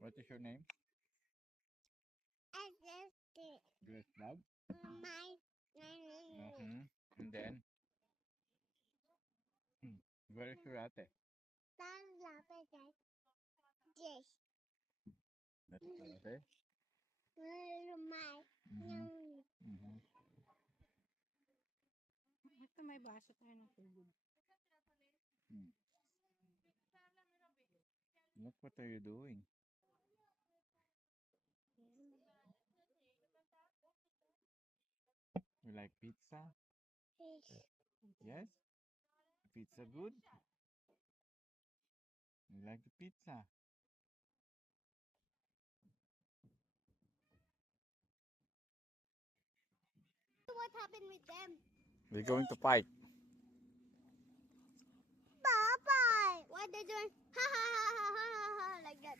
What is your name? Grace Love. And then, where is your ate? That's your ate. Mm-hmm. Ito may baso tayo ng tubig. Look, what are you doing? You like pizza? Yes? Pizza good? You like the pizza? What happened with them? We're going to fight. Bye-bye. Why they doing ha ha ha ha ha ha ha like that?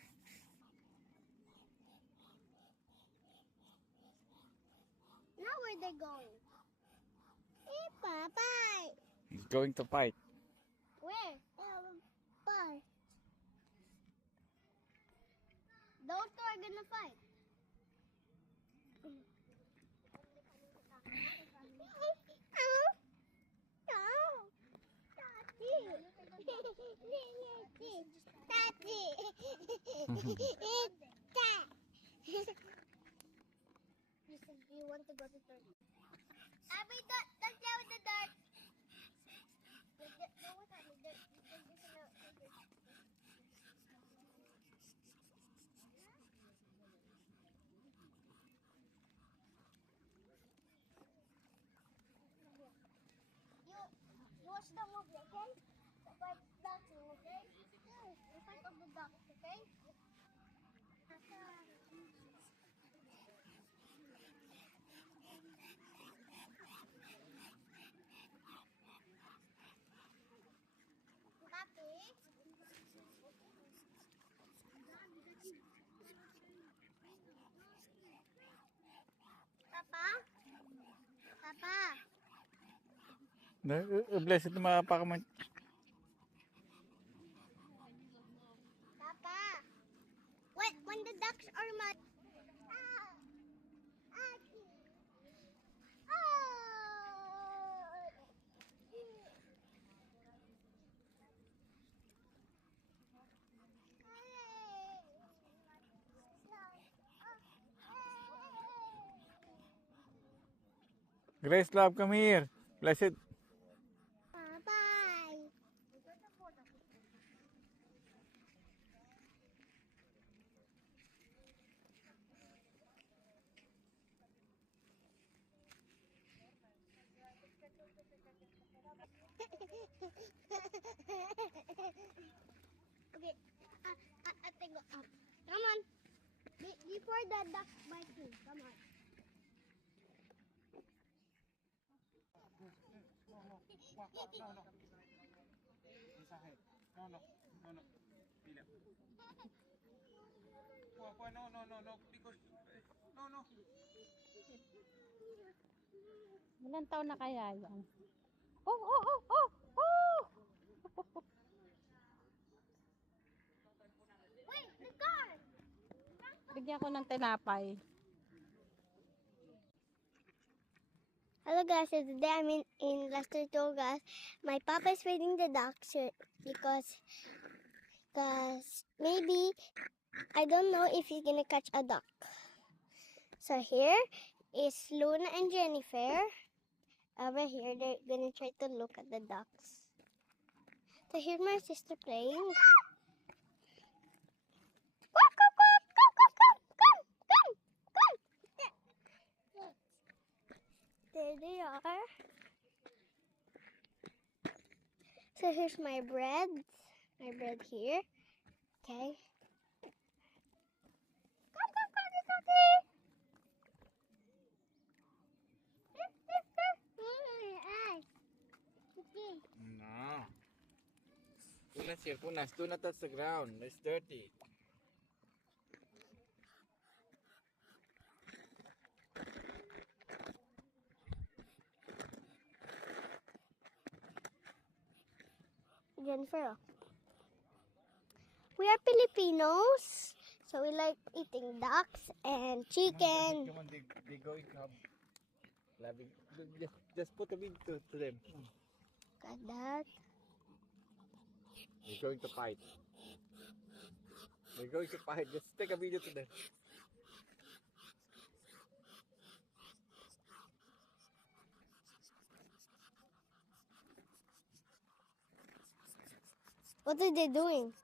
Now where they going? Hey, bye-bye. He's going to fight. Where? Bye. Those two are gonna fight. You want to go to third? Abby, don't play with the dirt. No, what happened? You watch the movie, okay? The fight boxing, okay? The fight of the ducks, okay? Papa? Papa? Blessed na makapakaman. Papa? When the ducks are mad. Grace Love, come here. Blessed. Bye-bye. Okay, I think come on. Before the duck bites me, come on. No. Mensaje. No. Dile. No. Because, no. Ilang taon na kaya yan? Oh! Wait, the car! Bigyan ko ng tinapay. Hello guys, so today I'm in Las Tortugas. My papa is feeding the ducks because maybe, I don't know if he's gonna catch a duck. So here is Luna and Jennifer. Over here, they're gonna try to look at the ducks. So here's my sister playing. There they are. So here's my bread here. Okay. Come, it's okay. No. Punas. Do not touch the ground. It's dirty. Jennifer. We are Filipinos, so we like eating ducks and chicken. Come on, they going to have loving. Just put a video to them. Got that. They're going to fight. They're going to fight. Just take a video to them. What are they doing?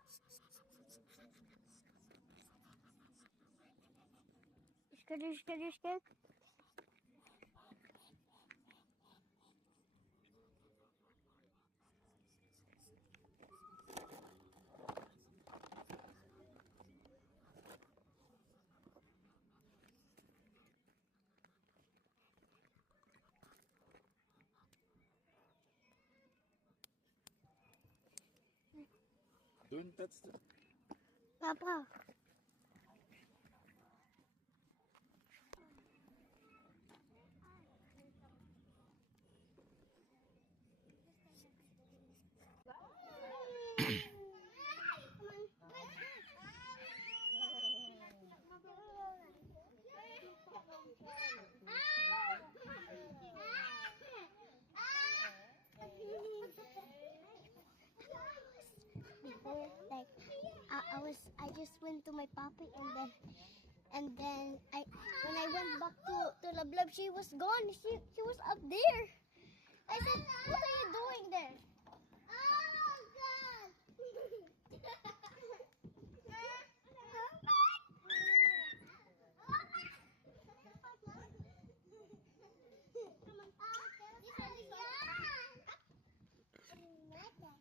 You scared, you scared? Don't touch the... Papa. Like I just went to my puppy and then when I went back to the blub, she was gone. She was up there. I said, what are you doing there? Oh God!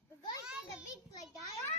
We're going to the big slide, guys.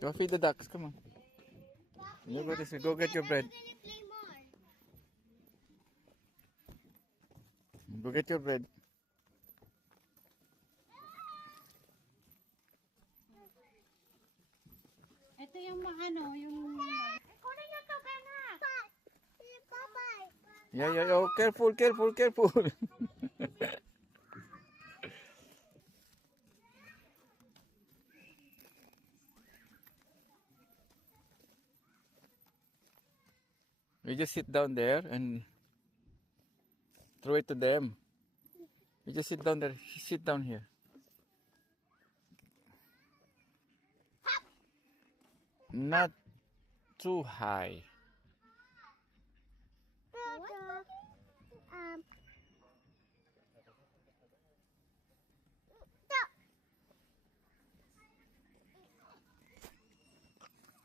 Go feed the ducks. Come on. You go this way. Go get your bread. Go get your bread. Ito yung mga ano, yung... Kunin niyo to, Bernard. Bye-bye. Yeah. Oh, careful. You just sit down there and throw it to them. You just sit down there. Sit down here. Not too high.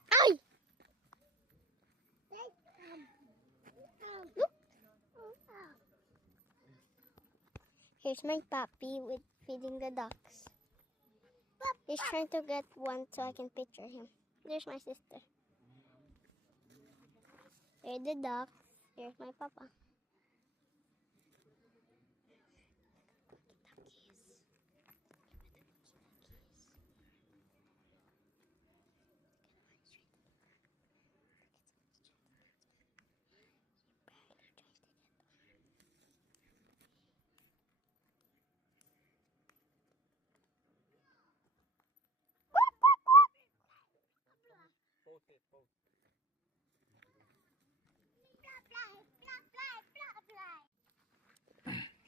Ay! Here's my puppy with feeding the ducks. He's trying to get one so I can picture him. There's my sister. There's the ducks. Here's my papa.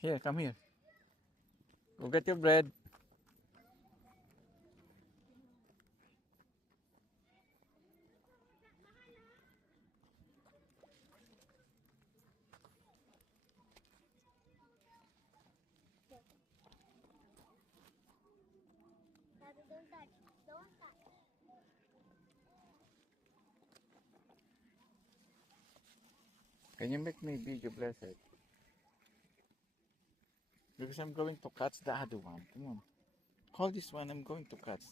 Here, come here. Go get your bread. Daddy, don't touch. Don't touch. Can you make me video, Blessed? Because I'm going to catch the other one. Come on. Hold this one. I'm going to catch.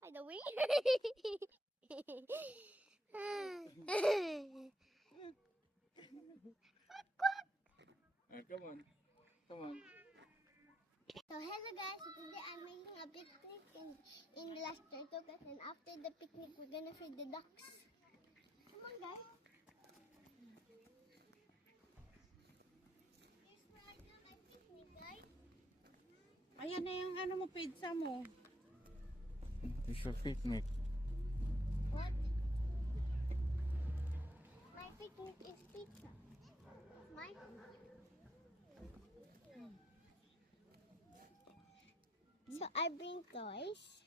By the way. Come on. Come on. So hello guys, so today I'm making a picnic in the last turtles, and after the picnic we're gonna feed the ducks. Come on guys. Here's where I do my picnic, guys. Ayan na yung ano mo, pizza mo. It's your picnic. What? My picnic is pizza. My So I bring toys.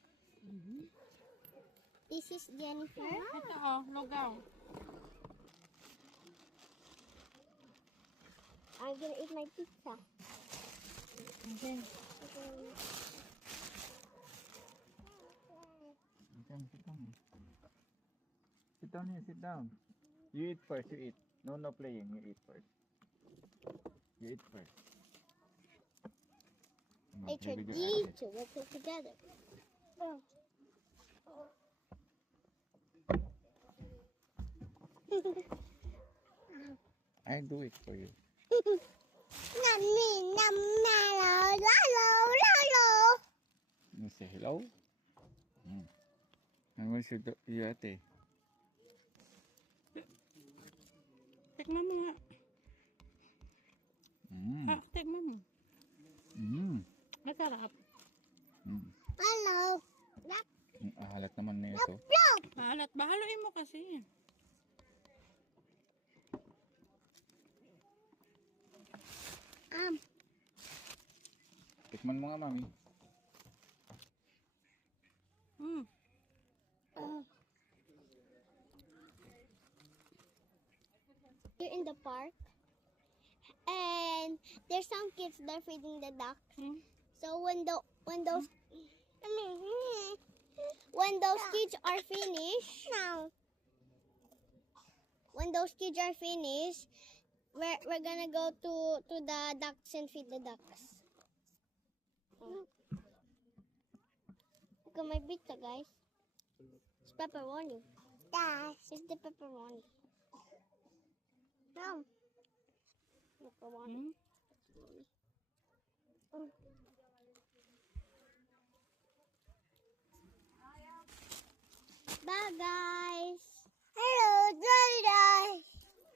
This is Jennifer. Ito oh, lugaw. I'm gonna eat my pizza. Okay. Come, sit down. Sit down here, sit down. You eat first, you eat. No playing, you eat first. You eat first. Come on, I tried maybe these two. Let's put together. I do it for you. Nummy, num, lalo, lalo, lalo. You say hello? And what should you ate? Tikman mo nga. Tikman mo. Masarap. Hello. Ang ahalat naman na ito. Maalat. Bahaluin mo kasi. Tikman mo nga, mami. We're in the park, and there's some kids there feeding the ducks. So when those kids are finished, we're gonna go to the ducks and feed the ducks. Look at my pizza, guys. It's pepperoni. It's the pepperoni. No. Pepperoni. Bye, guys. Hello, guys.